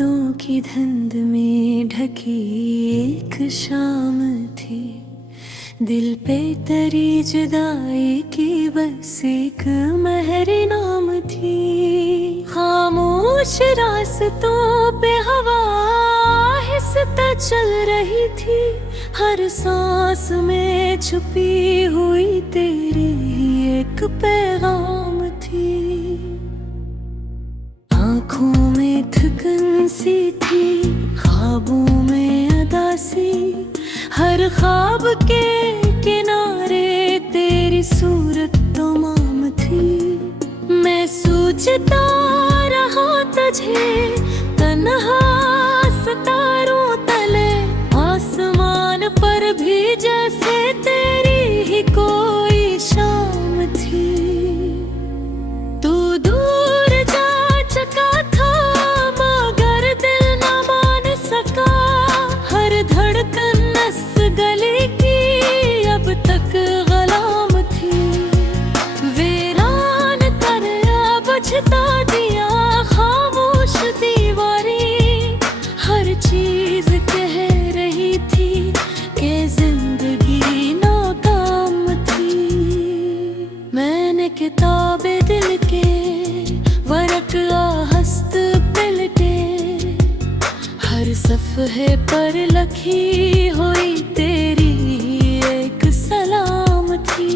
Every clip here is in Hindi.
यादों की धुंध में ढकी एक शाम थी। दिल पे तेरी जुदाई की बस एक मेहर नाम थी। खामोश रास्तों पे हवा आहिस्ता चल रही थी। हर सांस में छुपी हुई तेरी एक पैगाम थी। आँखों में थकन सी थी, ख्वाबों में अदासी। हर ख्वाब के किनारे तेरी सूरत तमाम थी। मैं सोचता रहा तुझे तन्हा सितारों तले, आसमान पर भी जैसे तेरी ही कोई शाम थी। तू दूर जा चुका था मगर दिल न मान सका। हर धड़कन नस गले की अब तक गुलाम थी। वीरान तन्हा बुझता दिया खामोश दीवारें। हर चीज कह रही थी कि जिंदगी नाकाम थी। मैंने किताबे दिल के वरक हस्त पलटे। हर सफ़हे पर लिखी हुई तेरी एक सलाम थी।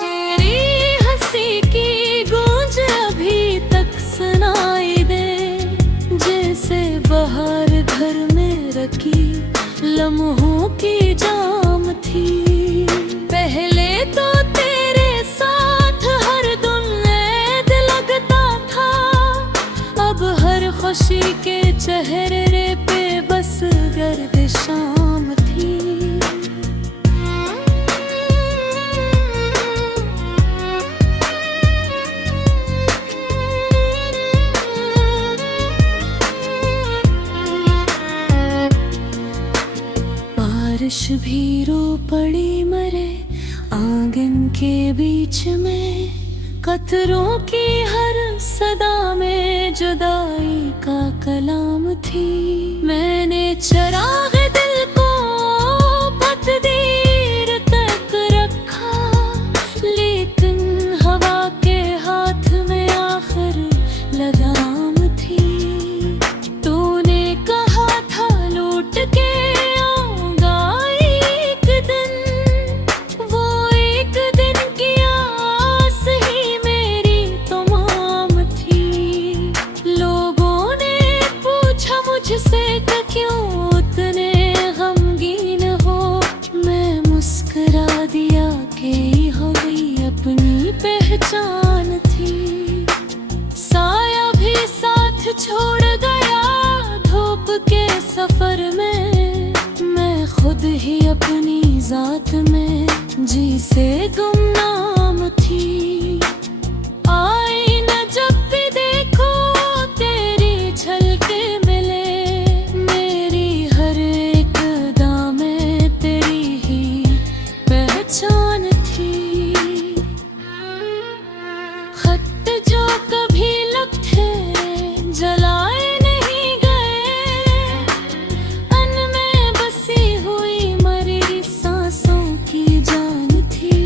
तेरी हंसी की गूंज अभी तक सुनाई दे, जैसे बाहर घर में रखी लम्हों की जाम थी। पहले तो तेरे साथ हर दिन ऐद लगता था। अब हर खुशी के चेहरे पे बस गर्द शाम थी। बारिश भी रो पड़ी मरे आंगन के बीच में। कतरों की हर सदा में जुदाई का कलाम थी। मैंने चराग दिल को पतदीर तक रखा, लेकिन हवा के हाथ में आखिर लगाम थी। तूने कहा था लौट के आऊंगा एक दिन, वो एक दिन की आस ही मेरी तमाम थी। लोगों ने पूछा मुझसे कि क्यों उतने गमगीन हो। मैं मुस्कुरा दिया कि हो गई अपनी पहचान थी। साया भी साथ छोड़ गया धूप के सफर में। मैं खुद ही अपनी जात में जी से गुमनाम थी। आईना जब भी देखो तेरी झलके मिले। मेरी हर एक अदा में तेरी ही पहचान थी। खत जो कभी लपटे जलाए नहीं गए, अन में बसी हुई मरी सांसों की जान थी।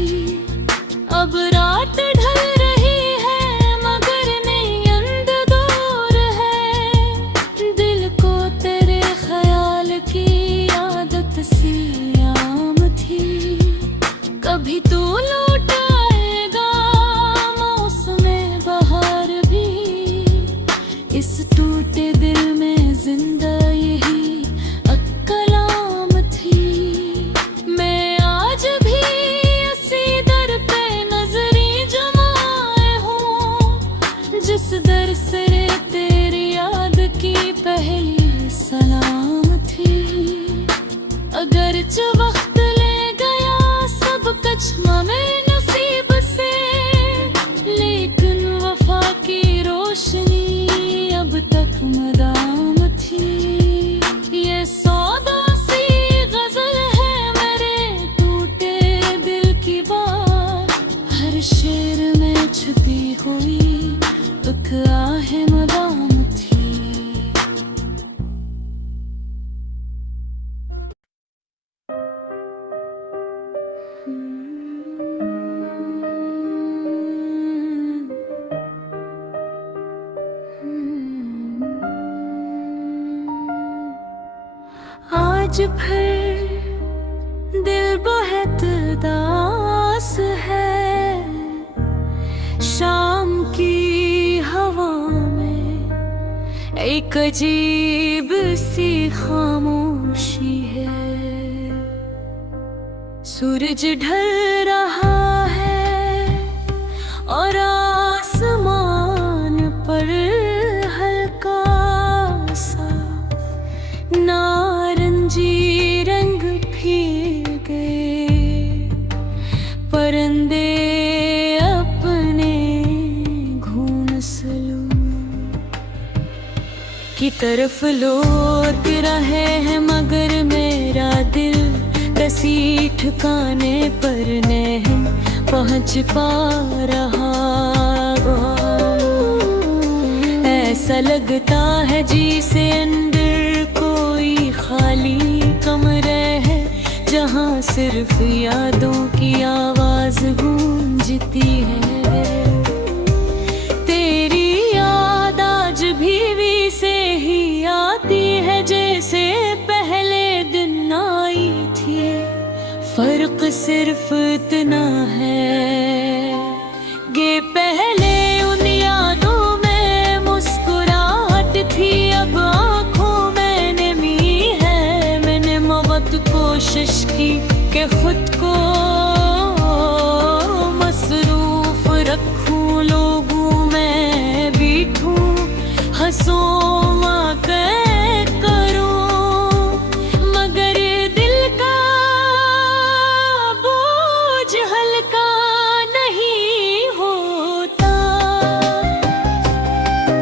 अब रात ढल रही है मगर नहीं अंध दूर है। दिल को तेरे ख्याल की आदत सी आम थी। कभी तू लौट आएगा मौसमे बहार भी। इस टूटे दिल में जिंदा यही कलाम थी। मैं आज भी इसी दर पे नजरें जमाए हूँ, जिस दर से तेरी याद की पहली सलाम थी। अगर जो वक्त ले गया सब कुछ में नसीब से, लेकिन वफा की रोशनी अब तक मदाम थी। ये सौदा सी गजल है मेरे टूटे दिल की बात। हर शेर में छुपी हुई एक आहे मदाम थी। आज फिर दिल बहुत दास है, शाम की हवा में एक अजीब सी खामोशी है। सूरज ढल रहा है और आसमान पर हल्का सा नारंगी रंग फिर गए। परिंदे अपने घोंसलों की तरफ लौट रहे हैं, मगर मेरा दिल किसी ठिकाने पर नहीं पहुंच पा रहा। ऐसा लगता है जैसे अंदर कोई खाली कमरे है, जहां सिर्फ यादों की आवाज गूंजती है। तेरी याद आज भी वैसे ही आती है जैसे पहले दिन आई थी। फर्क सिर्फ इतना है कि पहले उन यादों में मुस्कुराहट थी, अब आंखों में नमी है। मैंने बहुत कोशिश की कि खुद को मसरूफ रखूं, लोगों में बैठूं, हंसूं करूं, मगर दिल का बोझ हल्का नहीं होता।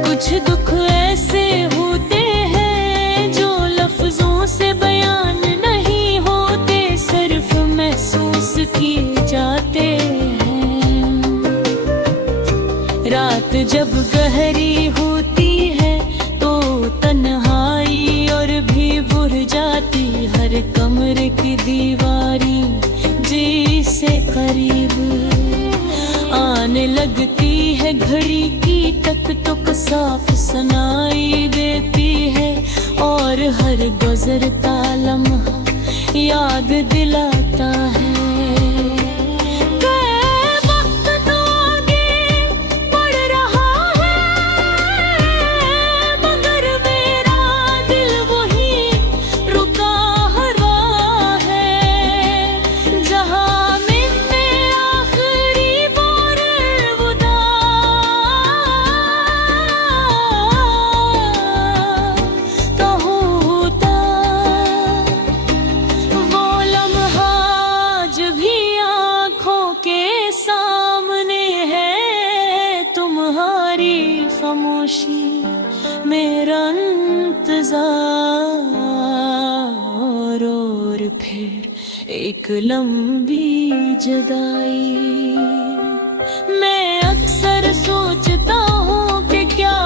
कुछ दुख ऐसे होते हैं जो लफ्जों से बयान नहीं होते, सिर्फ महसूस किए जाते हैं। रात जब गहरी होती है तो तन्हाई और भी बुझ जाती, हर कमरे की दीवारी जैसे करीब आने लगती है। घड़ी की टक टक साफ सुनाई देती है और हर गुजरता लम्हा याद दिलाता है। वक्त तो आगे बढ़ रहा है, मगर मेरा दिल वही रुका हुआ है। जहाँ मैंने आखिरी बार अलविदा तो होता, वो लम्हा आज भी आँखों के सामने है। तुम्हारी खामोशी मेरा इंतजार और फिर एक लंबी जुदाई। मैं अक्सर सोचता हूँ कि क्या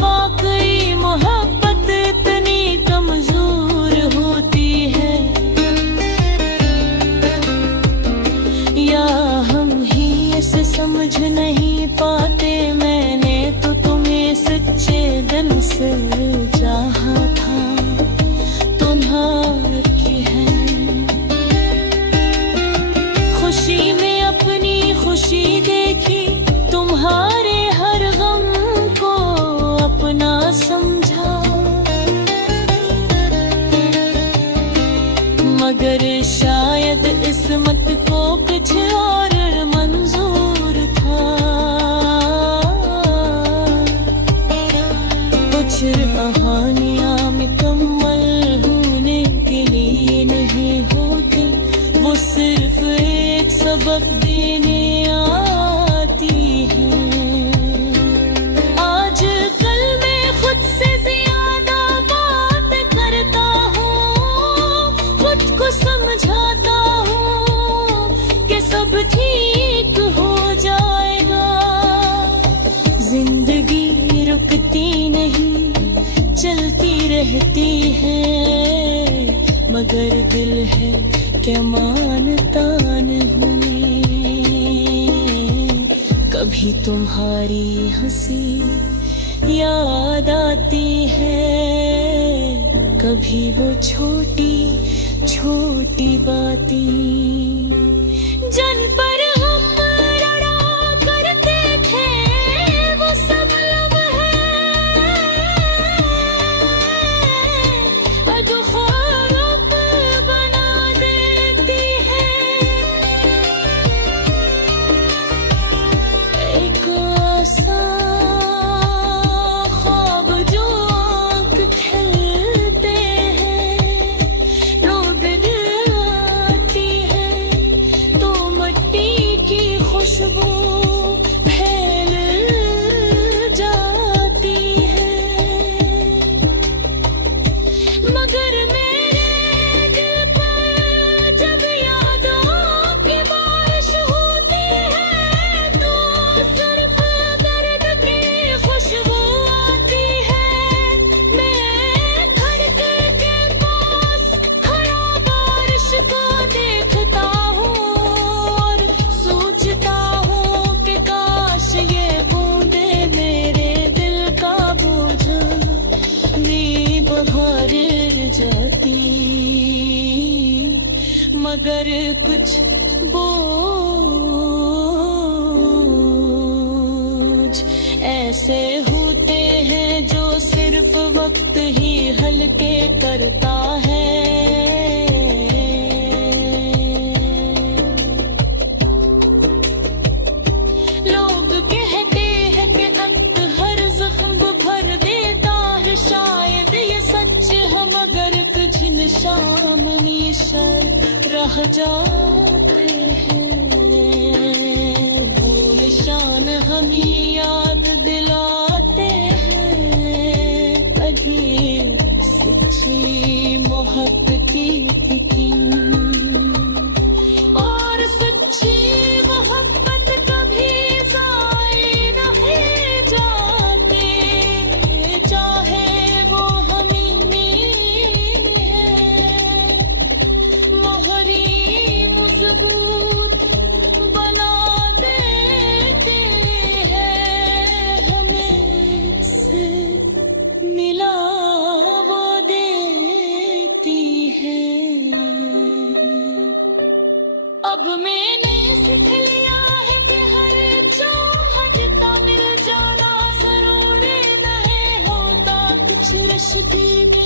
वाकई मोहब्बत इतनी कमजोर होती है, या हम ही इसे समझ नहीं पाते। मैंने तो तुम्हें सच्चे दिल से चाहा था, तुम्हारी है। खुशी में अपनी खुशी देखी, तुम्हारे हर गम को अपना समझा, मगर शायद किस्मत को कुछ और मंजूर था। कुछ कहानियां मुकम्मल होने के लिए नहीं होती, वो सिर्फ एक सबक देने आती है। आज कल मैं खुद से ज्यादा बात करता हूँ, खुद को समझाता हूँ कि सब ठीक रहती है, मगर दिल है क्या मानता नहीं। कभी तुम्हारी हंसी याद आती है, कभी वो छोटी छोटी बातें जन पर हम लड़ा करते थे, वो सब लम्हे अब ख्वाब बना देती है। एक आसा ख्वाब जो आँख खेलते हैं, रोग दिल आती है तो मट्टी की खुशबू फैल जाती है। मगर मेरे दिल पर जब यादों की बारिश होती है, तो सिर्फ दर्द की खुशबू आती है। मैं धड़के के पास खड़ा बारिश को देखता हूँ और सोचता हूँ कि काश ये बूंदे मेरे दिल का बोझ नींब भर जाती, मगर कुछ बोझ ऐसे होते हैं जो सिर्फ वक्त ही हल्के करता है। लोग कहते हैं कि अंत हर जख्म भर देता है, शायद ये सच है, मगर कुछ निशान निशान रह जाते हैं। वो निशान हमें याद दिलाते हैं अजीब सच्ची मोहब्बत की। और सच्ची मोहब्बत कभी ज़ाये नहीं जाते, चाहे वो हमीमी है। मोहरी मजबूत बना देते हैं, हमें से मिला वो देती है। अब मैंने सीख लिया है कि हर चाहता मिल जाना जरूरी नहीं होता, कुछ रश्ते में